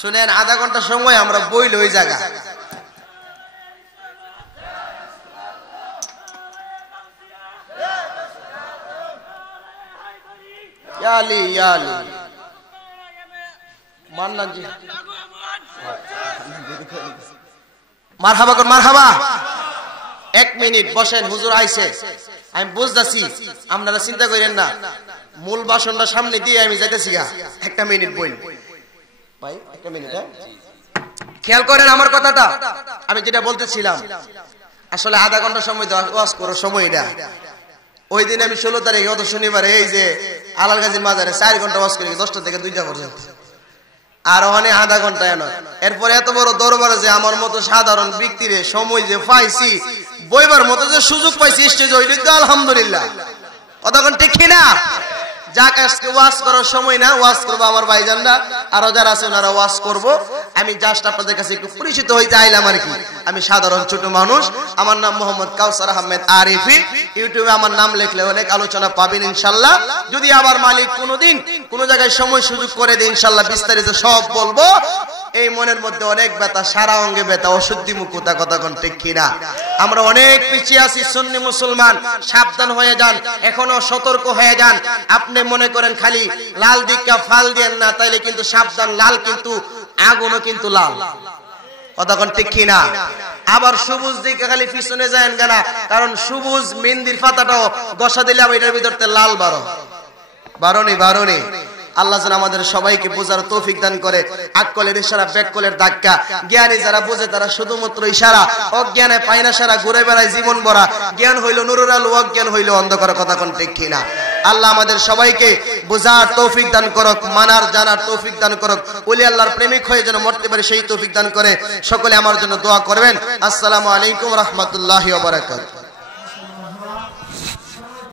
শুনেন, আধা ঘন্টা সময় আমরা বইল ওই জায়গা। ইয়ালি ইয়ালি মান্নান জি মারহাবা কর, মারহাবা। 1 মিনিট বসেন, হুজুর আইছে। আমি বুঝতেছি, আপনারা চিন্তা করেন না, মূল ভাষণটা সামনে দিয়ে আমি যাইতেছি। 1 মিনিট বই ভাই, 1 মিনিট। খেয়াল করেন আমার কথাটা, আমি যেটা বলতেছিলাম, আসলে আধা ঘন্টা সময় ওয়াজ করার সময়টা ওই দিন আমি 16 তারিখে গত শনিবারে এই যে আলাল গাজীর মাজারে 4 ঘন্টা ওয়াজ করি, 10টা থেকে 2টা পর্যন্ত। আর ওখানে আধা ঘন্টা এনো। এরপরে এত বড় দরবারে যে আমার মতো সাধারণ ব্যক্তিরে সময় যে পাইছি, বইবার মতো যে সুযোগ পাইছি স্টেজ, ওই দিন আলহামদুলিল্লাহ। কতক্ষণ ঠিক কিনা? যাক, আজকে ওয়াজ করার সময় না, ওয়াজ করবো আমার ভাইজানরা, আরো যারা আছে ওনারা ওয়াজ করবো। আমি জাস্ট আপনাদের কাছে একটু পরিচিত হইতে আইলাম আর কি। আমি সাধারণ ছোট মানুষ, আমার নাম মোহাম্মদ কাউসার আহমেদ আরিফি। ইউটিউবে আমার নাম লিখলে অনেক আলোচনা পাবেন ইনশাল্লাহ। যদি আবার মালিক কোনোদিন কোন জায়গায় সময় সুযোগ করে দেয়, ইনশাল্লাহ বিস্তারিত সব বলবো। এই মনের মধ্যে অনেক ব্যথা, সারা অঙ্গে ব্যথা, অশুদ্ধি মুক্তা, কথা কোন ঠিক কিনা? আমরা অনেক পিছিয়ে আছি সুন্নি মুসলমান। সাবধান হয়ে যান, এখনো সতর্ক হয়ে যান। আপনি মনে করেন খালি লাল দিকটা ফাল দেন না, তাইলে কিন্তু সাবধান, লাল কিন্তু আগুনও কিন্তু লাল, কথা কোন ঠিক কিনা? আবার সবুজ দিকে খালি পিছনে যায় না, কারণ সবুজ মেহেন্দির পাতাটাও গসা দিলে এটার ভিতরতে লাল বারণী। আল্লাহ যেন আমাদের সবাইকে বোঝার তৌফিক দান করে। আকলের ইশারা, ব্যাকলের ধাক্কা। জ্ঞানী যারা বোঝে তারা শুধুমাত্র ইশারা, অজ্ঞানে পায়না সারা, ঘুরে বেড়ায় জীবন ভরা। জ্ঞান হইল নুরুল আলো, অজ্ঞান হইল অন্ধকার, কথা কোন ঠিক কিনা? আল্লাহ আমাদের সবাইকে বোঝার তৌফিক দান করুক, মানার জানার তৌফিক দান করুক। ওলি আল্লাহর প্রেমিক হয়ে যেন মরতে পারে সেই তৌফিক দান করে। সকলে আমার জন্য দোয়া করবেন। আসসালামু আলাইকুম রাহমাতুল্লাহি ওয়া বারাকাতুহু।